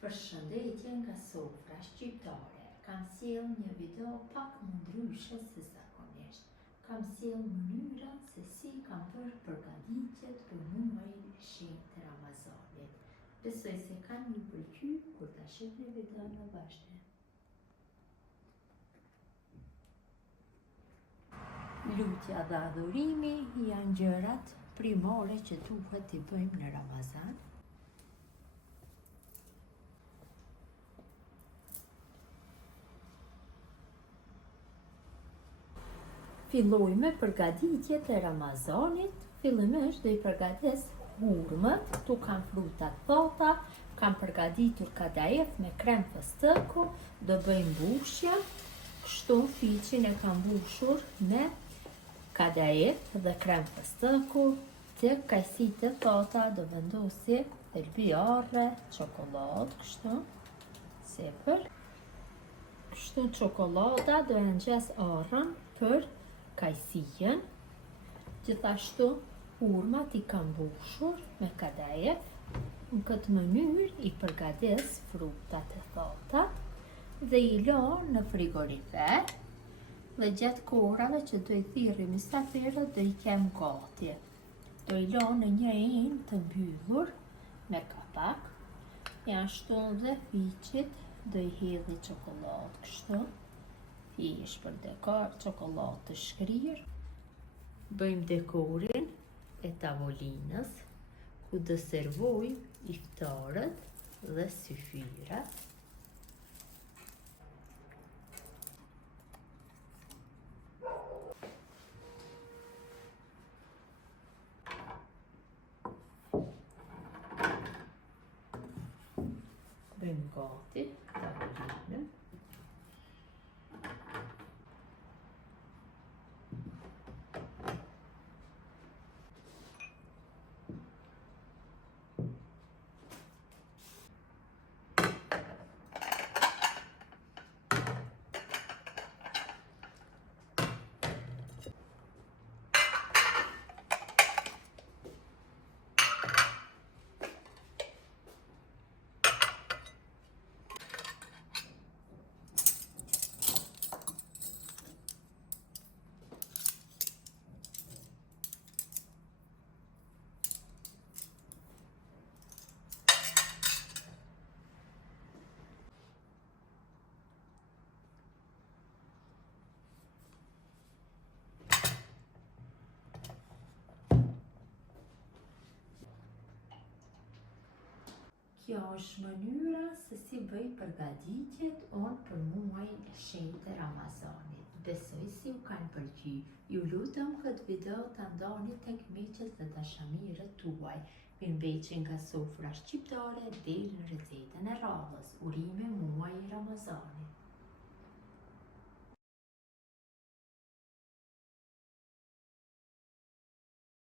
Përshëndetje nga sofra shqiptare. Kam sjell një video pak më ndryshe se zakonisht. Kam sjell mënyra se si kam bërë përgatitjet për muajin e shenjtë të Ramazanit. Besoj se kanë ju pëlqyer kur ta shihni videon në vazhdim. Lutja dhe adhurimi janë gjërat primore që duhet t'i bëjmë në Ramazan. Filloj me përgatitjet e Ramazanit. Fillimisht do I përgatis hurmët. Tu kam frutat thota, kam përgatitur kadajef me krem fëstëku, do bëjmë mbushje. Kështu fiqin e kam mbushur me kadajef dhe krem fëstëku. Të kajsit e thota do vendosi elbiare, çokoladë, kështu, sipër. Kështu çokolada do e nxes arrën për kajsijën. Gjithashtu hurmat I kam mbushur me kadajef. Në këtë mënyrë I përgatis frutat e thota dhe I lë në frigorifer. Dhe gjatë kohërave që do I thirrë mysafirët do I kem gati. Do I lë në një enë të mbyllur me kapak. Ashtu dhe fiqit do I hedhi çokoladë kështu. Fish për dekor, çokoladë të shkrirë. Bëjmë dekorin e tavolinës ku do servojmë iftarët dhe syfyrat. Bëjmë gati tavolinën. Kjo është mënyra se si bëj përgatitjet on për muajin e shenjtë të Ramazanit. Besoj si ju kanë pëlqyer. Ju lutem këtë video ta ndani tek miqët dhe dashamirët tuaj. Mirëmbëjtje nga sofra shqiptare deri në recetën e radhës. Urime muaji Ramazanit.